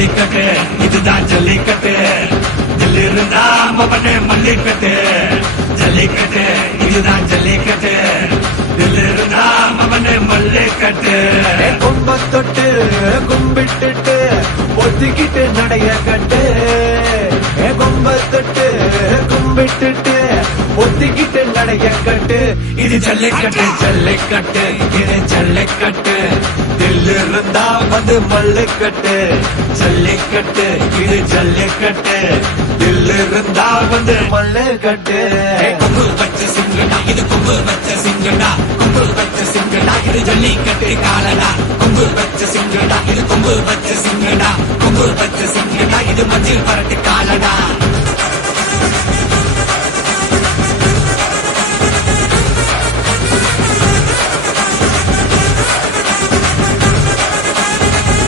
ஜல்லிக்கட்டு இதுதான் ஜல்லிக்கட்டு தில் இருந்தா மவனே மல்லிக்கட்டு ஜல்லிக்கட்டு இதுதான் ஜல்லிக்கட்டு தில் இருந்தா மவனே மல்லிக்கட்டு கும்ப தொட்டு கும்பிட்டுட்டு ஒத்திக்கிட்டு நடைய கட்டு கும்ப தொட்டு கும்பிட்டுட்டு ஒத்திக்கிட்டு நடைய கட்டு இது ஜல்லிக்கட்டு ஜல்லிக்கட்டு இது ஜல்லிக்கட்டு தில் இருந்தா வந்து மல்லிக்கட்டு ஜல்லிக்கட்டு இது ஜல்லிக்கட்டு தில் இருந்தா வந்து மல்லிக்கட்டு கொம்பு வச்ச சிங்கடா இது கொம்பு வச்ச சிங்கடா கொம்பு வச்ச சிங்கடா இது ஜல்லிக்கட்டு காலடா கொம்பு வச்ச சிங்கடா இது கொம்பு வச்ச சிங்கடா கொம்பு வச்ச சிங்கடா இது மஞ்சள் பரட்டு காலடா